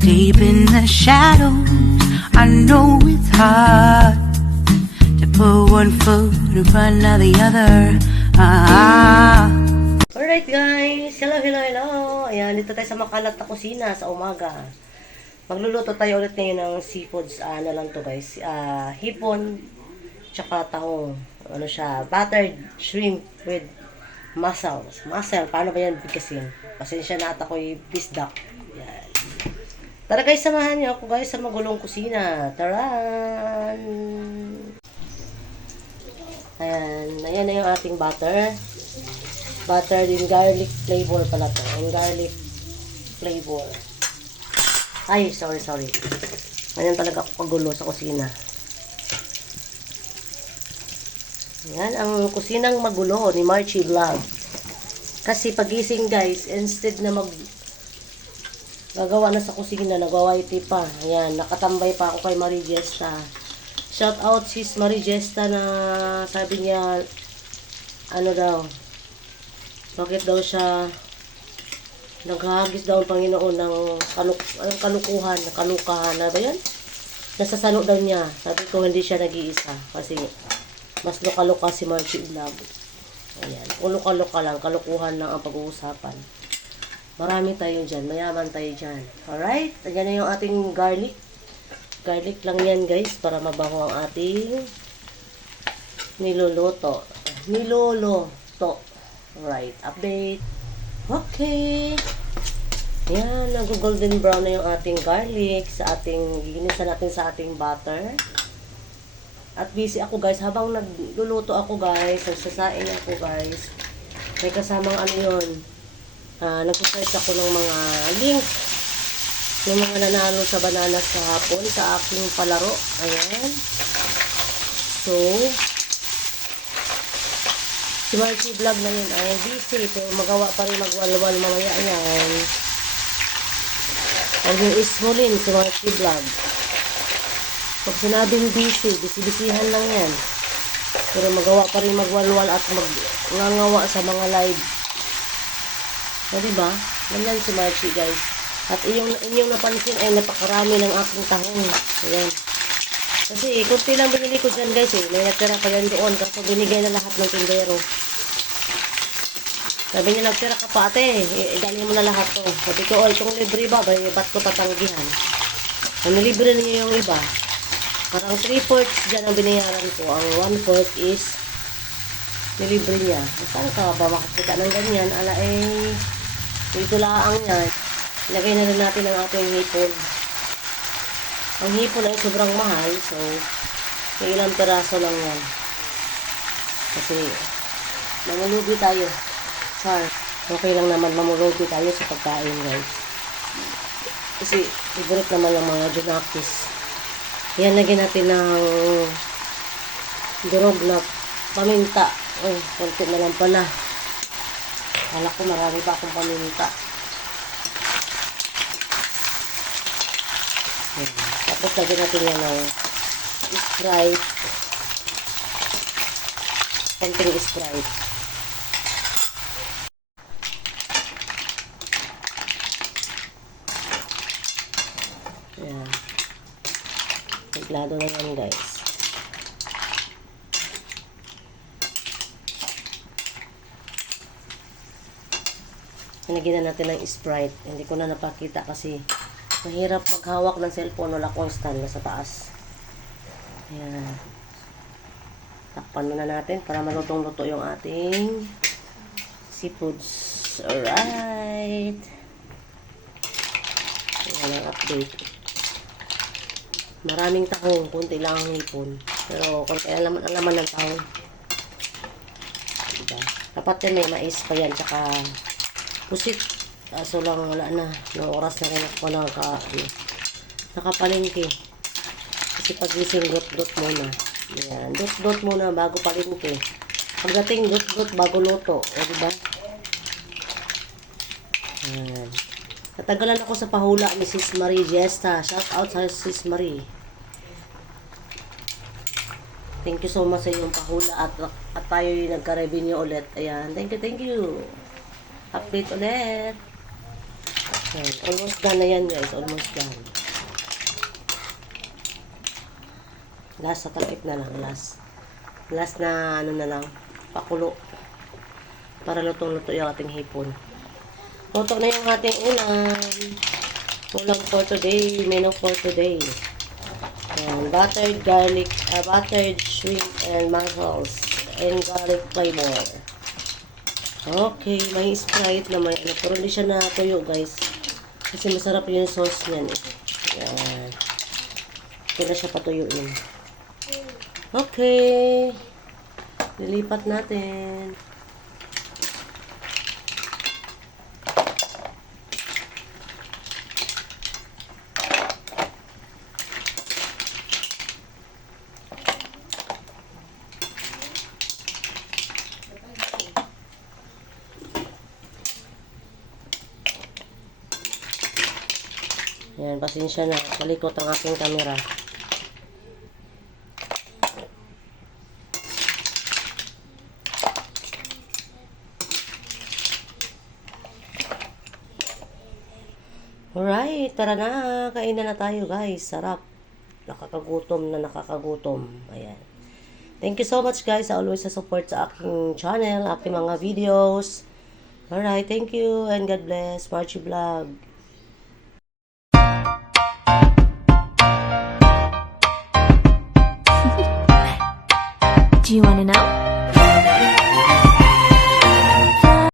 Deep in the shadows, I know it's hard to put one foot in front of the other. Alright guys, hello. Ayan, dito tayo sa makalat na kusina sa umaga. Magluluto tayo ulit ngayon ng seafoods. Ano lang to guys, hipon, tsaka tahong. Ano siya, buttered shrimp with mussels. Paano ba yan bigkasin? Pasensya na at ako'y bisdak. Ayan. Tara guys, samahan niyo ako guys sa magulong kusina. Taran! Ayan na yung ating butter. Butter din garlic flavor pala to. Yung garlic flavor. Ay, sorry. Ganyan talaga ako kagulo sa kusina. Yan, ang kusinang magulo ni Marchie Vlog. Kasi pagising guys, instead na gagawa na sa kusina, nagwa-whitey pa. Ayan, nakatambay pa ako kay Marie Gesta. Shout out sis Marie Gesta na sabi niya, ano daw, bakit daw siya naghahagis daw ang Panginoon ng kalukuhan, kalukahan na ba yan? Nasasalo daw niya. Sabi ko hindi siya nag-iisa kasi mas luka-luka si Marchie Vlog. Ayan, kung luka-luka lang, kalukuhan lang ang pag-uusapan. Marami tayo dyan, mayaman tayo dyan. Alright, ayan na yung ating garlic. Garlic lang yan guys para mabango ang ating niluluto. Right, update. Okay. Yan, nag-golden brown na yung ating garlic sa ating, giginisan natin sa ating butter. At busy ako guys, habang nagluluto ako guys, nagsasain ako guys, may kasamang ano yun, nagsasearch ako ng mga link ng mga nanalo sa bananas kahapon sa aking palaro. Ayan. So, si Marchie Vlog na yun ay busy. Pero magawa pa rin magwalwal mamaya yan. Huwag yung ismulin si Marchie Vlog. Pag sinabing busy-bisihan lang yan. Pero magawa pa rin magwalwal at magngangawa sa mga live. O diba? Ganyan si Marchie guys. At inyong napansin ay napakarami ng aking tahong. Ayan. Kasi kunti lang binili ko dyan guys eh. May natira pa yan doon. Kasi binigay na lahat ng tindero. Sabi niya, nagtira ka pa ate. Idali mo na lahat to. Sabi ko, oh, itong libre ba? Ba't ko tatanggihan? Ang nilibre niya yung iba. Parang 3/4 dyan ang binayaran ko. Ang 1/4 is nilibre niya. Saan ka ba makakita ng ganyan? Ala eh, dito laang yan. Ilagay na rin natin ang ating hipon. Ang hipon ay sobrang mahal. So, may ilang peraso lang yan. Kasi, mamulubi tayo. Okay lang naman mamulubi tayo sa pagkain guys. Kasi, favorite naman ng mga junakis. Yan, lagyan natin ng durog na paminta. Oh, konti na lang pala. Kala ko marami pa akong paminta. Tapos lagyan natin yan ng Sprite. Konting Sprite. Ayan. Tiglado na yan guys. Nalagyan na natin ng Sprite. Hindi ko na napakita kasi mahirap maghawak ng cellphone, wala akong stand na sa taas. Ayan. Takpan muna natin para malutong-luto yung ating seafoods. Alright. Ayan ang update. Maraming tahong, kunti lang ang hipon. Pero kunti lang naman ang laman ng tahong. Diba? Dapat yan may mais pa yan, tsaka pusit. So lang wala na. No oras na rin ako nakapalingki. Kasi pagising dot-dot muna. Ayan. Dot-dot muna bago palingki. Pagdating dot-dot bago luto. O diba? Ayan. Natagalan ako sa pahula ni Sis Marie Gesta. Shout out sa Sis Marie. Thank you so much sa iyong pahula at tayo yung nagka-revenue ulit. Ayan. Thank you. Update ulit. Ayan, almost done na yan guys, almost done. Last sa takip na lang, last na ano na lang, pakulo. Para lutong-luto yung ating hipon. Luto na yung ating ulam for today, menu for today. Ayan, buttered shrimp and mussels and garlic flavor. Okay, may Sprite na may ano, pero hindi siya natuyo guys. Kasi masarap yung sauce niyan eh. Ayan. Hindi na siya patuyuin. Okay. Lilipat natin. Ayan, pasensya na. Palikot ang aking camera. Alright, tara na. Kainan na tayo guys. Sarap. Nakakagutom na nakakagutom. Ayan. Thank you so much guys. Always sa support sa aking channel, aking mga videos. Alright, thank you and God bless. Marchie Vlog. Do you want to know?